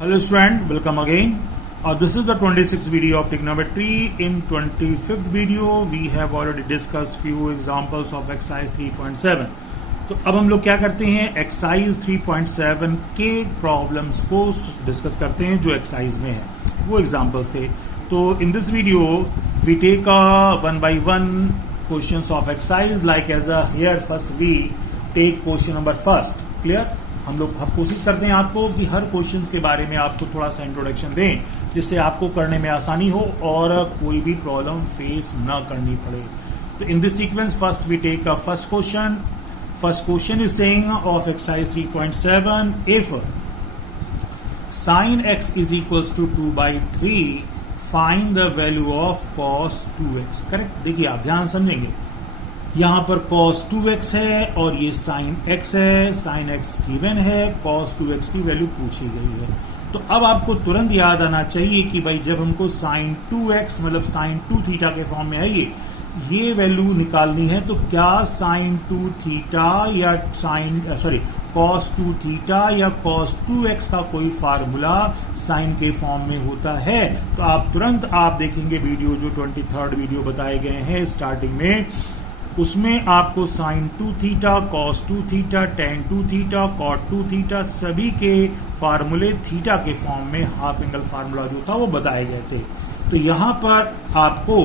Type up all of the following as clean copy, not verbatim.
Hello student, welcome again. This is the 26th video of trigonometry. In 25th video, we have already discussed few examples of exercise 3.7. तो अब हम लोग क्या करते हैं, exercise 3.7 के प्रॉब्लम्स को डिस्कस करते हैं जो एक्सरसाइज में है वो एग्जाम्पल से. तो in this video we take one by one questions of exercise like as a here first we take question number first. Clear. हम लोग कोशिश करते हैं आपको कि हर क्वेश्चन के बारे में आपको थोड़ा सा इंट्रोडक्शन दें जिससे आपको करने में आसानी हो और कोई भी प्रॉब्लम फेस न करनी पड़े. तो in this sequence first we take first question. First question is saying of exercise 3.7 if sin x is equals to 2/3 find the value of cos 2x. Correct. देखिए आप ध्यान समझेंगे, यहां पर cos 2x है और ये sin x है. sin x गिवन है, cos 2x की वैल्यू पूछी गई है. तो अब आपको तुरंत याद आना चाहिए कि भाई जब हमको sin 2x मतलब sin 2 थीटा के फॉर्म में है ये वैल्यू निकालनी है, तो क्या sin 2 थीटा या cos 2 थीटा या cos 2x का कोई फार्मूला sin के फॉर्म में होता है. तो आप तुरंत आप देखेंगे वीडियो जो 23rd वीडियो बताए गए हैं स्टार्टिंग में, उसमें आपको sin 2 theta, cos 2 theta, tan 2 theta, cot 2 theta सभी के फार्मूले थीटा के फॉर्म में हाफ एंगल फार्मूला जो था वो बताए गए थे. तो यहां पर आपको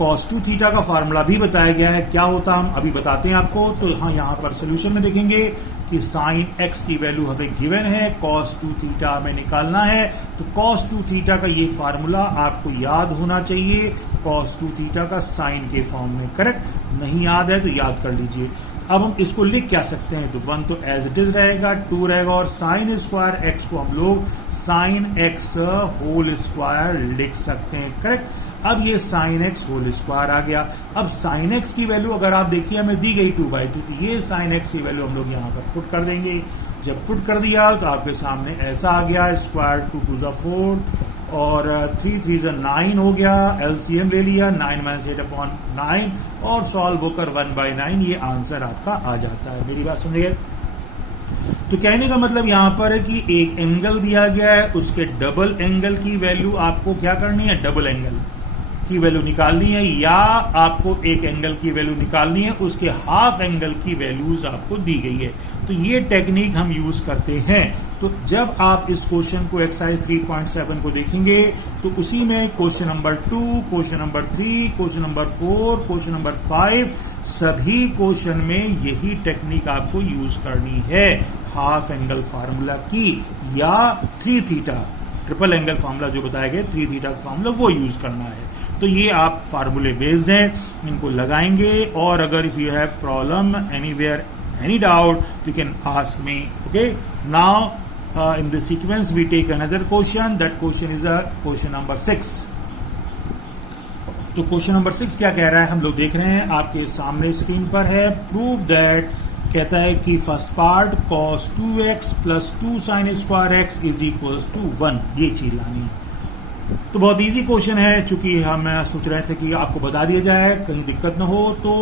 cos 2 थीटा का फार्मूला भी बताया गया है. क्या होता हम अभी बताते हैं आपको. तो यहां पर सोल्यूशन में देखेंगे कि sin x की वैल्यू हमें गिवन है, cos 2 थीटा हमें निकालना है. तो cos 2 थीटा का ये फार्मूला आपको याद होना चाहिए, cos 2 थीटा का sin के फॉर्म में. करेक्ट. नहीं याद है तो याद कर लीजिए. अब हम इसको लिख क्या सकते हैं, तो 1 तो एज इट इज रहेगा, 2 रहेगा और sin स्क्वायर x को हम लोग sin x होल स्क्वायर लिख सकते हैं. करेक्ट. अब ये sin x होल स्क्वायर आ गया. अब sin x की वैल्यू अगर आप देखिए हमें दी गई 2/2, तो ये sin x की वैल्यू हम लोग यहाँ पर पुट कर देंगे. जब पुट कर दिया तो आपके सामने ऐसा आ गया, स्क्वायर 2 2 4 और 3 3 9 हो गया. एलसीएम ले लिया, 9 - 8/9 और सॉल्व होकर 1/9 ये आंसर आपका आ जाता है. मेरी बात समझिए. तो कहने का मतलब यहां पर है कि एक एंगल दिया गया है, उसके डबल एंगल की वैल्यू आपको क्या करनी है, डबल एंगल की वैल्यू निकालनी है, या आपको एक एंगल की वैल्यू निकालनी है उसके हाफ एंगल की वैल्यूज आपको दी गई है. तो ये टेक्निक हम यूज करते हैं. तो जब आप इस क्वेश्चन को एक्सरसाइज 3.7 को देखेंगे तो उसी में question number 2, question number 3, question number 4, question number 5 सभी क्वेश्चन में यही टेक्निक आपको यूज करनी है, हाफ एंगल फार्मूला की या 3 थीटा ट्रिपल एंगल फार्मूला जो बताया गया 3 थीटा का फार्मूला वो यूज करना है. तो ये आप फार्मूले बेस्ड हैं, इनको लगाएंगे और अगर if you have problem anywhere any doubt you can ask me. Okay. Now in this sequence we take another question. That question is a question number 6. तो क्वेश्चन नंबर 6 क्या कह रहा है हम लोग देख रहे हैं आपके सामने स्क्रीन पर है. प्रूव दैट कहता है कि first part cos 2x plus 2 sin square x is equals to 1. ये चीज लानी है. तो बहुत इजी क्वेश्चन है, चूंकि हम सोच रहे थे कि आपको बता दिया जाए कहीं दिक्कत न हो. तो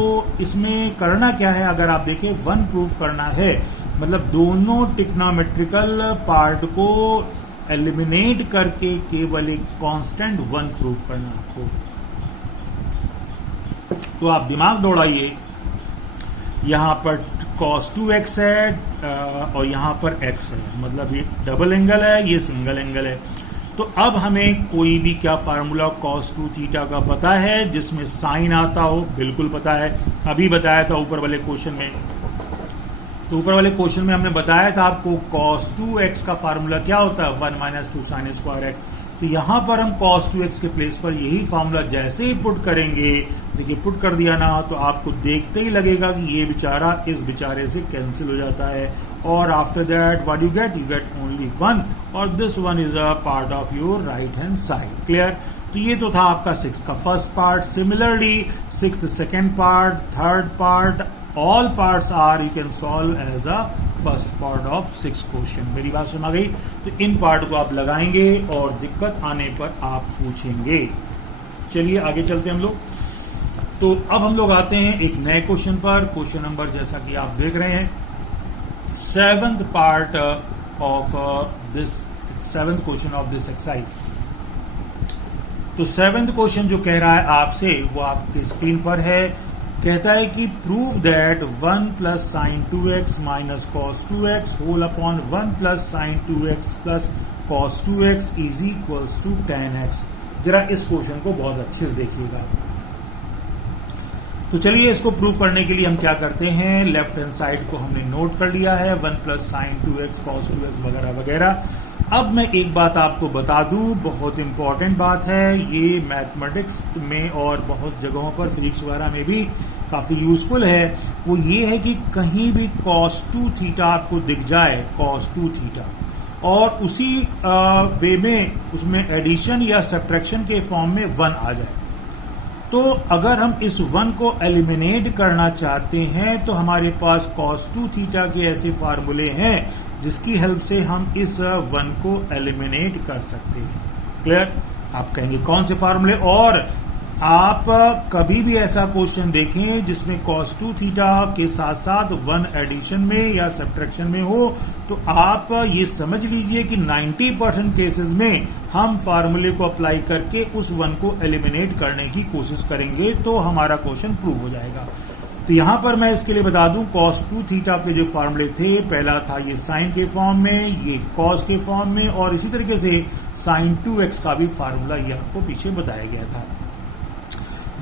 इसमें करना क्या है, अगर आप देखें 1 प्रूफ करना है, मतलब दोनों ट्रिग्नोमेट्रिकल पार्ट को एलिमिनेट करके केवल एक कांस्टेंट 1 प्रूफ करना आपको. तो आप दिमाग दौड़ाइए. यहां पर cos 2x है और यहां पर x है, मतलब ये डबल एंगल है, ये सिंगल एंगल है. तो अब हमें कोई भी क्या फार्मूला cos 2 थीटा का पता है जिसमें साइन आता हो, बिल्कुल पता है, अभी बताया था ऊपर वाले क्वेश्चन में. तो ऊपर वाले क्वेश्चन में हमने बताया था आपको cos 2x का फार्मूला क्या होता है, 1 - 2 sin स्क्वायर x. तो यहां पर हम cos 2x के प्लेस पर यही फार्मूला जैसे ही पुट करेंगे, देखिए पुट कर दिया ना, तो आपको देखते ही लगेगा कि ये बेचारा इस बेचारे से कैंसिल हो जाता है. और after that what you get only 1 और this 1 is a part of your right hand side. Clear. तो ये तो था आपका 6 का first part. Similarly 6th second part, third part, all parts are you can solve as a first part of 6 question. मेरी बात सुना गई. तो इन पार्ट को आप लगाएंगे और दिक्कत आने पर आप पूछेंगे. चलिए आगे चलते हैं हम लोग. तो अब हम लोग आते हैं एक नए क्वेश्चन पर. क्वेश्चन नंबर जैसा कि आप देख रहे हैं 7th part of this 7th question of this exercise. तो 7th क्वेश्चन जो कह रहा है आपसे वो आपके स्क्रीन पर है। कहता है कि prove that 1 plus sine 2x minus cos 2x whole upon 1 plus sine 2x plus cos 2x is equals to tan x। जरा इस क्वेश्चन को बहुत अच्छे से देखिएगा। तो चलिए इसको प्रूव करने के लिए हम क्या करते हैं, लेफ्ट हैंड साइड को हमने नोट कर लिया है 1 plus sine 2x cos 2x वगैरह वगैरह। अब मैं एक बात आपको बता दूं, बहुत इंपॉर्टेंट बात है, ये मैथमेटिक्स में और बहुत जगहों पर फिजिक्स वगैरह में भी काफी यूजफुल है। वो ये है कि कहीं भी cos 2 थीटा आपको दिख जाए, cos 2 थीटा, और उसी वे में उसमें एडिशन या सब्ट्रैक्शन के फॉर्म में 1 आ जाए, तो अगर हम इस 1 को एलिमिनेट करना चाहते हैं तो हमारे पास cos 2 थीटा के ऐसे फार्मूले हैं जिसकी हेल्प से हम इस 1 को एलिमिनेट कर सकते हैं। क्लियर? आप कहेंगे कौन से फार्मूले? और आप कभी भी ऐसा क्वेश्चन देखें जिसमें cos 2 थीटा के साथ साथ 1 एडिशन में या सब्ट्रैक्शन में हो, तो आप ये समझ लीजिए कि 90% केसेस में हम फार्मूले को अप्लाई करके उस 1 को एलिमिनेट करने की कोशिश करेंगे तो हमारा क्वेश्चन प्रूव हो जाएगा। तो यहां पर मैं इसके लिए बता दूं, cos 2 थीटा के जो फार्मूले थे, पहला था ये साइन के फॉर्म में, ये cos के फॉर्म में, और इसी तरीके से साइन 2x का भी फार्मूला ये आपको पीछे बताया गया था।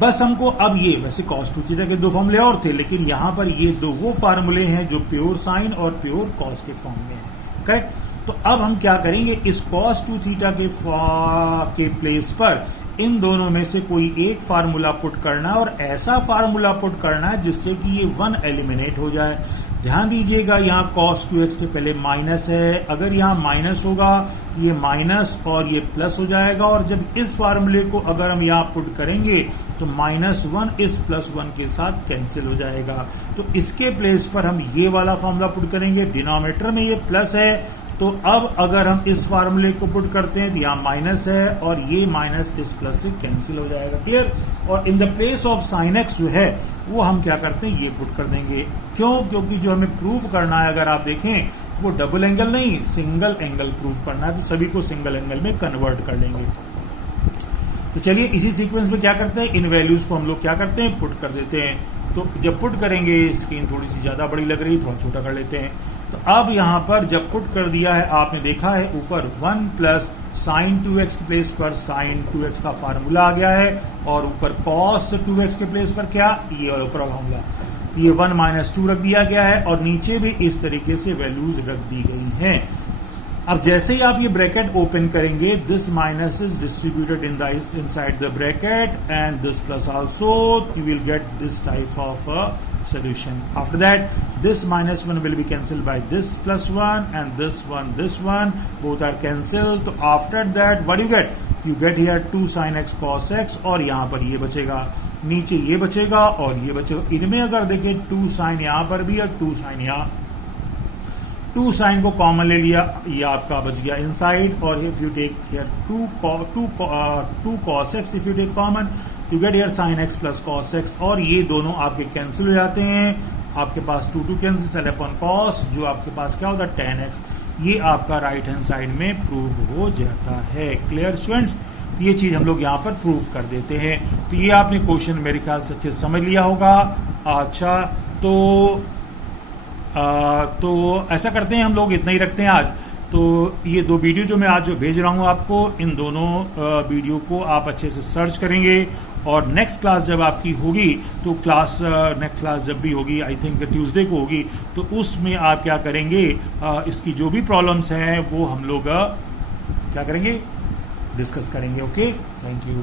बस हमको अब ये, वैसे cos 2 थीटा के 2 फार्मूले और थे, लेकिन यहां पर ये 2 वो फार्मूले हैं जो प्योर साइन और प्योर cos के फॉर्म में है। करेक्ट? तो अब हम क्या करेंगे, इस cos 2 थीटा के प्लेस पर इन दोनों में से कोई एक फार्मूला पुट करना, और ऐसा फार्मूला पुट करना है जिससे कि ये 1 एलिमिनेट हो जाए। ध्यान दीजिएगा, यहाँ cos 2x के पहले माइनस है, अगर यहाँ माइनस होगा ये माइनस और ये प्लस हो जाएगा, और जब इस फार्मूले को अगर हम यहाँ पुट करेंगे तो -1 इस +1 के साथ कैंसिल हो जाएगा। तो इसके प्लेस पर हम ये वाला फार्मूला पुट करेंगे, डिनोमिनेटर में ये प्लस है, तो अब अगर हम इस फार्मूले को पुट करते हैं तो यहाँ माइनस है और ये माइनस इस प्लस से कैंसिल हो जाएगा। क्लियर? और in the place of sine x जो है वो हम क्या करते हैं, ये पुट कर देंगे। क्यों? क्योंकि जो हमें प्रूव करना है, अगर आप देखें, वो डबल एंगल नहीं, सिंगल एंगल प्रूव करना है, तो सभी को सिंगल एंगल में कन्वर्ट कर लेंगे। तो चलिए इसी सीक्वेंस में क्या करते हैं, इन वैल्यूज को हम लोग क्या करते हैं, पुट कर देते हैं। तो जब पुट करेंगे, स्क्रीन थोड़ी सी ज्यादा बड़ी लग रही है, थोड़ा छोटा कर लेते हैं। तो अब यहां पर जब पुट कर दिया है, आपने देखा है ऊपर 1 प्लस साइन 2x के प्लेस पर साइन 2x का फार्मूला आ गया है, और ऊपर cos 2x के प्लेस पर क्या, ये और ऊपर फार्मूला, ये 1 - 2 रख दिया गया है, और नीचे भी इस तरीके से वैल्यूज रख दी गई हैं। अब जैसे ही आप ये ब्रैकेट ओपन करेंगे, this minus is distributed inside the bracket and this plus also, you will get this type of solution. After that, this -1 will be cancelled by this +1, and this one, both are cancelled. तो after that, what you get? You get here 2 sin x cos x, और यहाँ पर ये बचेगा, नीचे ये बचेगा और ये बचेगा। इनमें अगर देखें 2 sin यहाँ पर भी और 2 sin यहाँ, 2 sin को कॉमन ले लिया, ये आपका बच गया इनसाइड, और if you take here 2 cos x, if you take common, you get here sin x plus cos x, और ये दोनों आपके कैंसिल हो जाते हैं। आपके पास 2 कैंसिल अपॉन cos, जो आपके पास क्या होता है tan x। ये आपका राइट हैंड साइड में प्रूव हो जाता है। Clear students? ये चीज हम लोग यहाँ पर प्रूव कर देते हैं। तो ये आपने क्वेश्चन मेरे ख्याल से अच्छे से समझ लिया होगा। अच्छा, तो ऐसा करते हैं, हम लोग इतना ही रखते हैं आज। तो ये 2 वीडियो जो मैं आज भेज रहा हूँ आपको, इन दोनों वीडियो को आप अच्छे से सर्च करेंगे, और नेक्स्ट क्लास जब आपकी होगी, तो नेक्स्ट क्लास जब भी होगी, आई थिंक ट्यूसडे को होगी, तो उसमें आप क्या करेंगे, इसकी जो भी प्रॉब्लम्स हैं वो हम लोग क्या करेंगे, डिस्कस करेंगे। Okay, thank you.